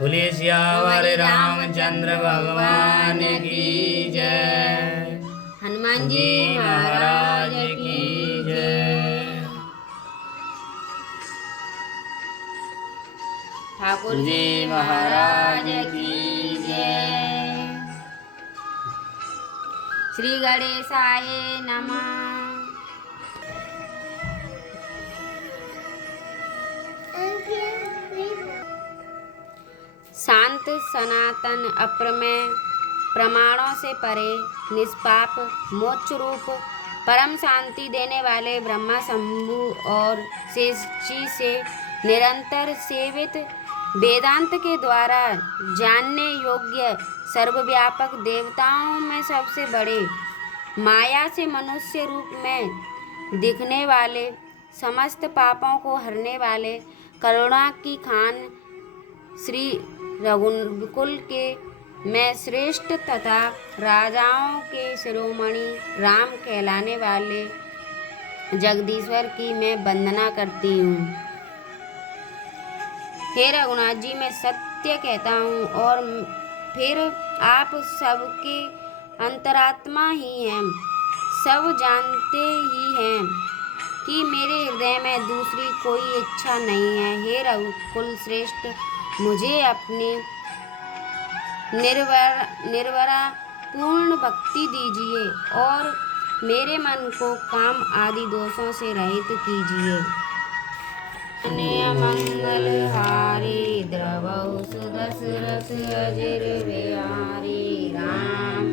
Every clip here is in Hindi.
बोलिए सियावर रामचंद्र भगवान की जय। हनुमान जी जी महाराज महाराज की की जय। जय। ठाकुर जी महाराज की जय। श्री गणेशाय नमः। शांत सनातन अप्रमेय प्रमाणों से परे निष्पाप मोक्ष रूप परम शांति देने वाले ब्रह्मा शंभु और शेष जी से निरंतर सेवित वेदांत के द्वारा जानने योग्य सर्वव्यापक देवताओं में सबसे बड़े माया से मनुष्य रूप में दिखने वाले समस्त पापों को हरने वाले करुणा की खान श्री रघुकुल के में श्रेष्ठ तथा राजाओं के शिरोमणि राम कहलाने वाले जगदीश्वर की मैं वंदना करती हूँ। हे रघुनाथ जी, मैं सत्य कहता हूँ और फिर आप सबके अंतरात्मा ही हैं, सब जानते ही हैं कि मेरे हृदय में दूसरी कोई इच्छा नहीं है। हे रघुकुल श्रेष्ठ, मुझे अपनी निर्वरा पूर्ण भक्ति दीजिए और मेरे मन को काम आदि दोषों से रहित कीजिए। मंगल हारी द्रवौ सुदशरथ अजिर बिहारी राम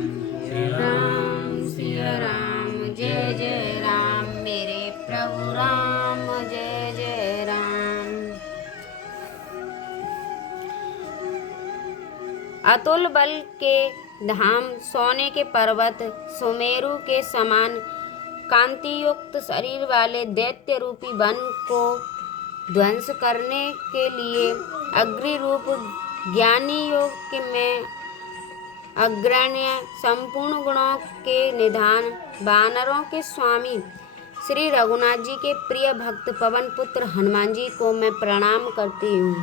राम सिया राम जय जय राम मेरे प्रभु राम जय जय राम। अतुल बल के धाम सोने के पर्वत सुमेरु के समान कांतियुक्त शरीर वाले दैत्य रूपी वन को ध्वंस करने के लिए अग्नि रूप ज्ञानी योग में अग्रण्य संपूर्ण गुणों के निधान वानरों के स्वामी श्री रघुनाथ जी के प्रिय भक्त पवन पुत्र हनुमान जी को मैं प्रणाम करती हूँ।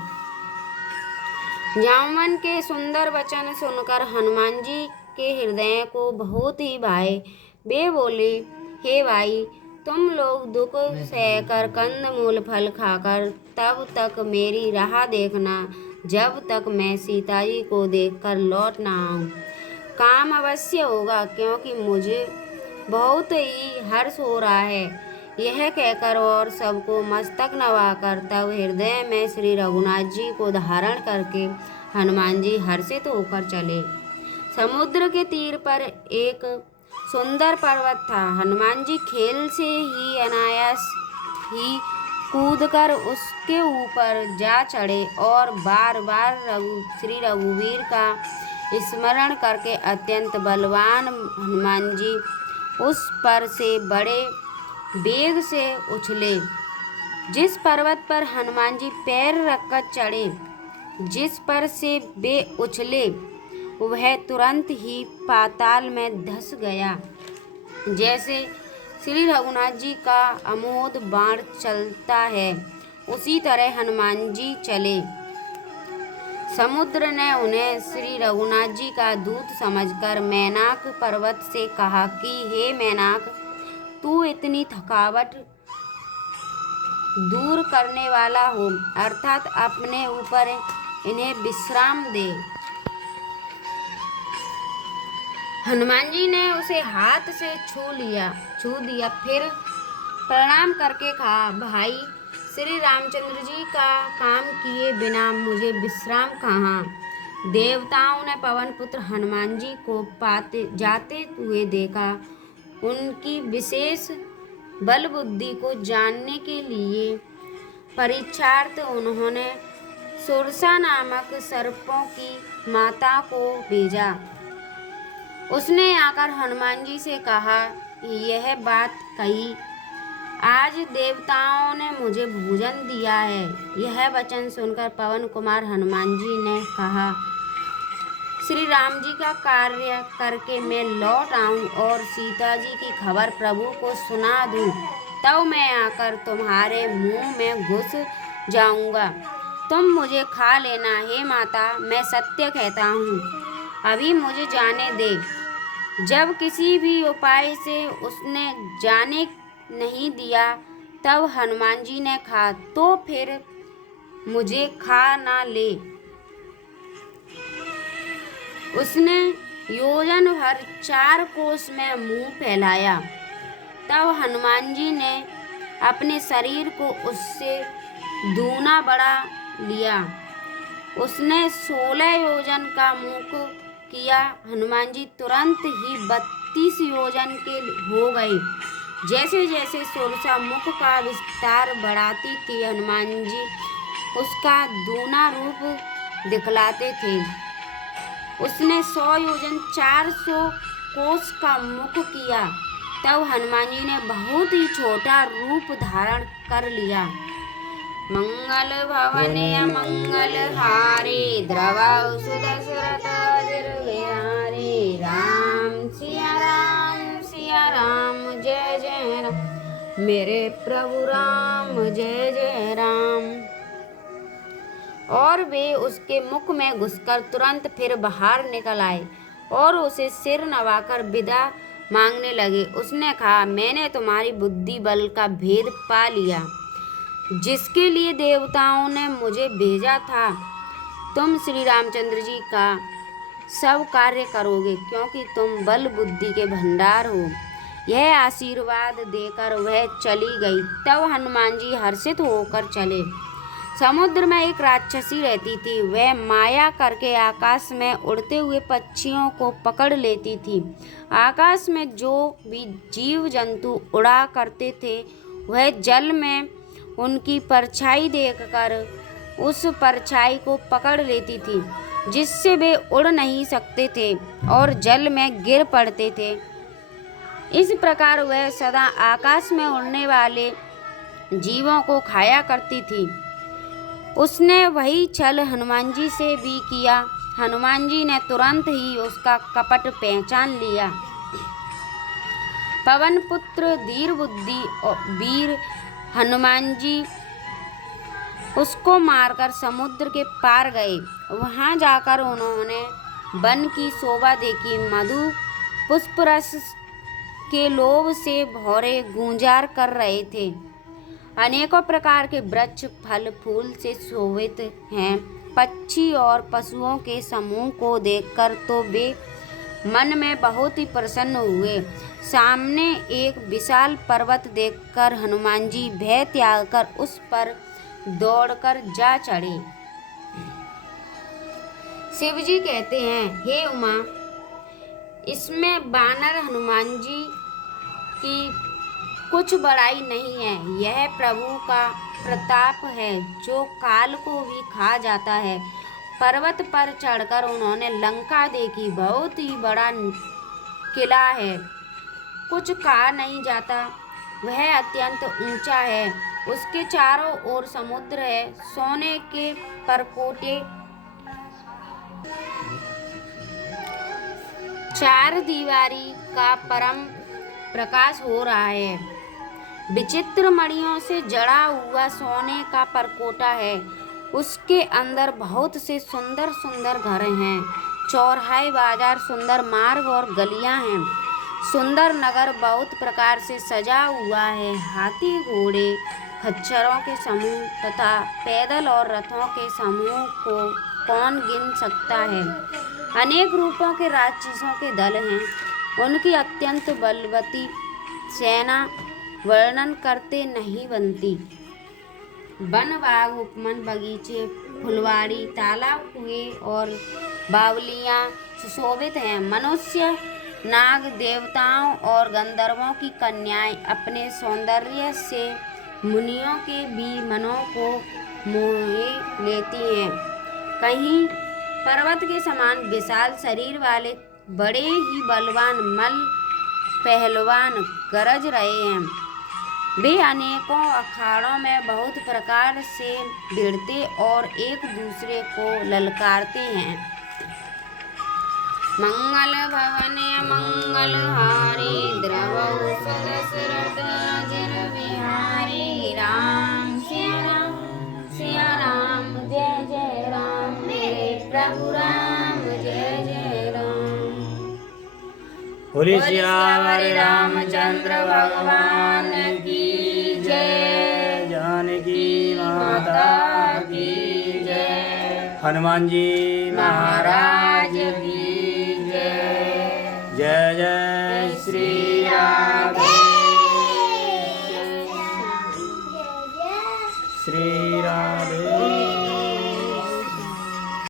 जामवन के सुंदर वचन सुनकर हनुमान जी के हृदय को बहुत ही भाए। वे बोले, हे भाई, तुम लोग दुख सहकर कंद मूल फल खाकर तब तक मेरी राह देखना जब तक मैं सीता जी को देखकर लौट ना आऊं। काम अवश्य होगा क्योंकि मुझे बहुत ही हर्ष हो रहा है। यह कहकर और सबको मस्तक नवाकर तब हृदय में श्री रघुनाथ जी को धारण करके हनुमान जी हर्षित होकर चले। समुद्र के तीर पर एक सुंदर पर्वत था। हनुमान जी खेल से ही अनायास ही कूदकर उसके ऊपर जा चढ़े और बार बार श्री रघुवीर का स्मरण करके अत्यंत बलवान हनुमान जी उस पर से बड़े वेग से उछले। जिस पर्वत पर हनुमान जी पैर रखकर चढ़े, जिस पर से वे उछले, वह तुरंत ही पाताल में धंस गया। जैसे श्री रघुनाथ जी का अमोघ बाण चलता है, उसी तरह हनुमान जी चले। समुद्र ने उन्हें श्री रघुनाथ जी का दूत समझकर मैनाक पर्वत से कहा कि हे मैनाक, तू इतनी थकावट दूर करने वाला हो, अर्थात अपने ऊपर इन्हें विश्राम दे। हनुमान जी ने उसे हाथ से छू दिया, फिर प्रणाम करके कहा, भाई, श्री रामचंद्र जी का काम किए बिना मुझे विश्राम कहाँ। देवताओं ने पवन पुत्र हनुमान जी को जाते हुए देखा। उनकी विशेष बल बुद्धि को जानने के लिए परीक्षार्थ उन्होंने सुरसा नामक सर्पों की माता को भेजा। उसने आकर हनुमान जी से कहा, यह बात कही, आज देवताओं ने मुझे भोजन दिया है। यह वचन सुनकर पवन कुमार हनुमान जी ने कहा, श्री राम जी का कार्य करके मैं लौट आऊं और सीता जी की खबर प्रभु को सुना दूं, तब मैं आकर तुम्हारे मुंह में घुस जाऊंगा। तुम मुझे खा लेना। हे माता, मैं सत्य कहता हूँ, अभी मुझे जाने दे। जब किसी भी उपाय से उसने जाने नहीं दिया, तब हनुमान जी ने कहा, तो फिर मुझे खा ना ले। उसने योजन भर 4 कोस में मुंह फैलाया। तब हनुमान जी ने अपने शरीर को उससे दूना बढ़ा लिया। उसने 16 योजन का मुख किया। हनुमान जी तुरंत ही 32 योजन के हो गए। जैसे जैसे सुरसा मुख का विस्तार बढ़ाती थी, हनुमान जी उसका दूना रूप दिखलाते थे। उसने 100 योजन 400 कोस का मुख किया। तब हनुमान जी ने बहुत ही छोटा रूप धारण कर लिया। मंगल भवने मंगल हारे, द्रवहु सुदशरथ अजिर बिहारी। राम सिया राम जय जय राम। मेरे प्रभु राम जय जय राम। और वे उसके मुख में घुसकर तुरंत फिर बाहर निकल आए और उसे सिर नवाकर विदा मांगने लगे। उसने कहा, मैंने तुम्हारी बुद्धि बल का भेद पा लिया, जिसके लिए देवताओं ने मुझे भेजा था। तुम श्री रामचंद्र जी का सब कार्य करोगे, क्योंकि तुम बल बुद्धि के भंडार हो। यह आशीर्वाद देकर वह चली गई। तब हनुमान जी हर्षित होकर चले। समुद्र में एक राक्षसी रहती थी। वह माया करके आकाश में उड़ते हुए पक्षियों को पकड़ लेती थी। आकाश में जो भी जीव जंतु उड़ा करते थे, वह जल में उनकी परछाई देखकर उस परछाई को पकड़ लेती थी, जिससे वे उड़ नहीं सकते थे और जल में गिर पड़ते थे। इस प्रकार वह सदा आकाश में उड़ने वाले जीवों को खाया करती थी। उसने वही छल हनुमान जी से भी किया। हनुमान जी ने तुरंत ही उसका कपट पहचान लिया। पवन पुत्र धीर बुद्धि वीर हनुमान जी उसको मारकर समुद्र के पार गए। वहां जाकर उन्होंने वन की शोभा देखी। मधु पुष्प रस के लोभ से भौरे गुंजार कर रहे थे। अनेकों प्रकार के वृक्ष फल फूल से शोभित हैं। पक्षी और पशुओं के समूह को देखकर तो वे मन में बहुत ही प्रसन्न हुए। सामने एक विशाल पर्वत देखकर हनुमान जी भय त्याग कर उस पर दौड़कर जा चढ़े। शिव जी कहते हैं, हे उमा, इसमें वानर हनुमान जी की कुछ बड़ाई नहीं है। यह प्रभु का प्रताप है, जो काल को भी खा जाता है। पर्वत पर चढ़कर उन्होंने लंका देखी। बहुत ही बड़ा किला है, कुछ कहा नहीं जाता। वह अत्यंत ऊंचा है। उसके चारों ओर समुद्र है। सोने के परकोटे चार दीवारी का परम प्रकाश हो रहा है। विचित्र मणियों से जड़ा हुआ सोने का परकोटा है। उसके अंदर बहुत से सुंदर सुंदर घर हैं। चौराहे, बाजार, सुंदर मार्ग और गलियां हैं। सुंदर नगर बहुत प्रकार से सजा हुआ है। हाथी, घोड़े, खच्चरों के समूह तथा पैदल और रथों के समूह को कौन गिन सकता है। अनेक रूपों के राक्षसों के दल हैं। उनकी अत्यंत बलवती सेना वर्णन करते नहीं बनती। वन, बाग, उपवन, बगीचे, फुलवाड़ी, तालाब, कुएं और बावलियां सुशोभित हैं। मनुष्य, नाग, देवताओं और गंधर्वों की कन्याएं अपने सौंदर्य से मुनियों के भी मनों को मोह लेती हैं। कहीं पर्वत के समान विशाल शरीर वाले बड़े ही बलवान मल्ल पहलवान गरज रहे हैं। वे अनेकों अखाड़ों में बहुत प्रकार से भिड़ते और एक दूसरे को ललकारते हैं। मंगल भवने मंगल हारी, द्रवहु सुदशरथ अजिर बिहारी। राम सिया राम जय प्रभु राम जय जय राम। बोलिए सियावर रामचंद्र भगवान की जय। जानकी माता की जय। हनुमान जी महाराज की जय। जय जय श्री राम।